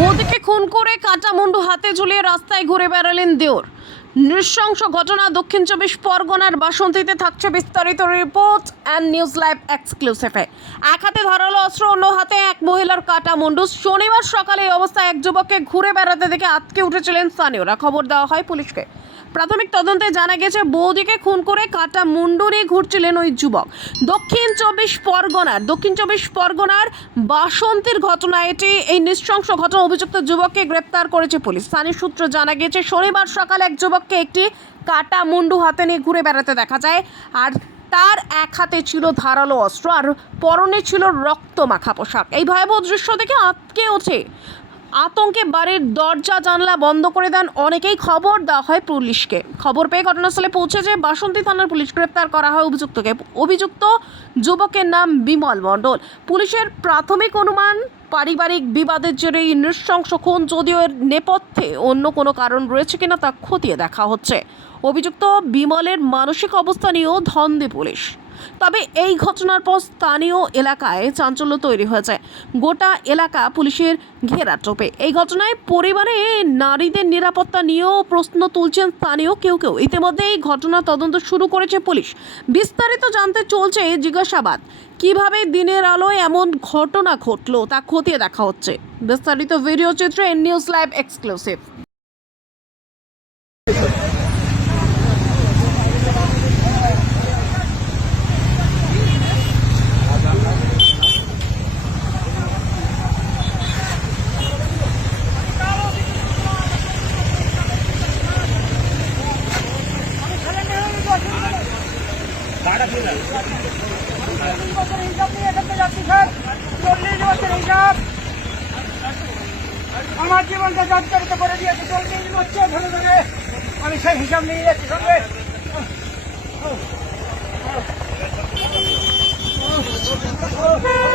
বৌদিকে খুন করে কাটা মুন্ডু হাতে ঝুলিয়ে রাস্তায় ঘুরে বেড়ালেন দেওর। নৃশংস ঘটনা দক্ষিণ চব্বিশ পরগনার বাসন্তীতে থাকছে বিস্তারিত রিপোর্ট অ্যান্ড নিউজ লাইভ এক্সক্লুসিভে এক হাতে ধারালো অস্ত্র, অন্য হাতে এক মহিলার কাটা মুন্ডু শনিবার সকালে এই অবস্থায় এক যুবককে ঘুরে বেড়াতে দেখে আটকে উঠেছিলেন স্থানীয়রা। খবর দেওয়া হয় পুলিশকে। প্রাথমিক তদন্তে জানা গেছে, বৌদিকে খুন করে কাটা মুন্ডু নিয়ে ঘুরছিলেন ওই যুবক। দক্ষিণ চব্বিশ পরগনার, দক্ষিণ চব্বিশ পরগনার বাসন্তীর ঘটনা এটি। এই নৃশংস ঘটনা অভিযুক্ত যুবককে গ্রেপ্তার করেছে পুলিশ। স্থানীয় সূত্র জানা গেছে, শনিবার সকালে এক যুবককে একটি কাটা মুন্ডু হাতে নিয়ে ঘুরে বেড়াতে দেখা যায়। আর তার এক হাতে ছিল ধারালো অস্ত্র, আর পরনে ছিল রক্ত মাখা পোশাক এই ভয়াবহ দৃশ্য দেখে আটকে ওঠে আতঙ্কে বাড়ির দরজা, জানলা বন্ধ করে দেন অনেকেই। খবর দেওয়া হয় পুলিশকে। খবর পেয়ে ঘটনাস্থলে পৌঁছেছে বাসন্তী থানার পুলিশ গ্রেপ্তার করা হয় অভিযুক্তকে। অভিযুক্ত যুবকের নাম বিমল মণ্ডল। পুলিশের প্রাথমিক অনুমান, পারিবারিক বিবাদের জেরে এই নৃশংস খুন, যদিও এর নেপথ্যে অন্য কোনো কারণ রয়েছে কিনা তা খতিয়ে দেখা হচ্ছে। অভিযুক্ত বিমলের মানসিক অবস্থা নিয়েও ধন্দে পুলিশ। তবে এই ঘটনার পর স্থানীয় এলাকায় চাঞ্চল্য তৈরি হয়েছে। গোটা এলাকা পুলিশের ঘেরা টোপে। এই ঘটনায় পরিবারে নারীদের নিরাপত্তা নিয়েও প্রশ্ন তুলছেন স্থানীয় কেউ কেউ। ইতিমধ্যে এই ঘটনা তদন্ত শুরু করেছে পুলিশ। বিস্তারিত জানতে চলছে জিজ্ঞাসাবাদ। কীভাবে দিনের আলোয় এমন ঘটনা ঘটলো তা খতিয়ে দেখা হচ্ছে। বিস্তারিত ভিডিও চিত্রে এন নিউজ লাইভ এক্সক্লুসিভ। আমার জীবনটা জর্জরিত করে দিয়েছে চল্লিশ বছর ধরে ধরে আমি সেই হিসাব নিয়ে যাচ্ছি সঙ্গে Oh,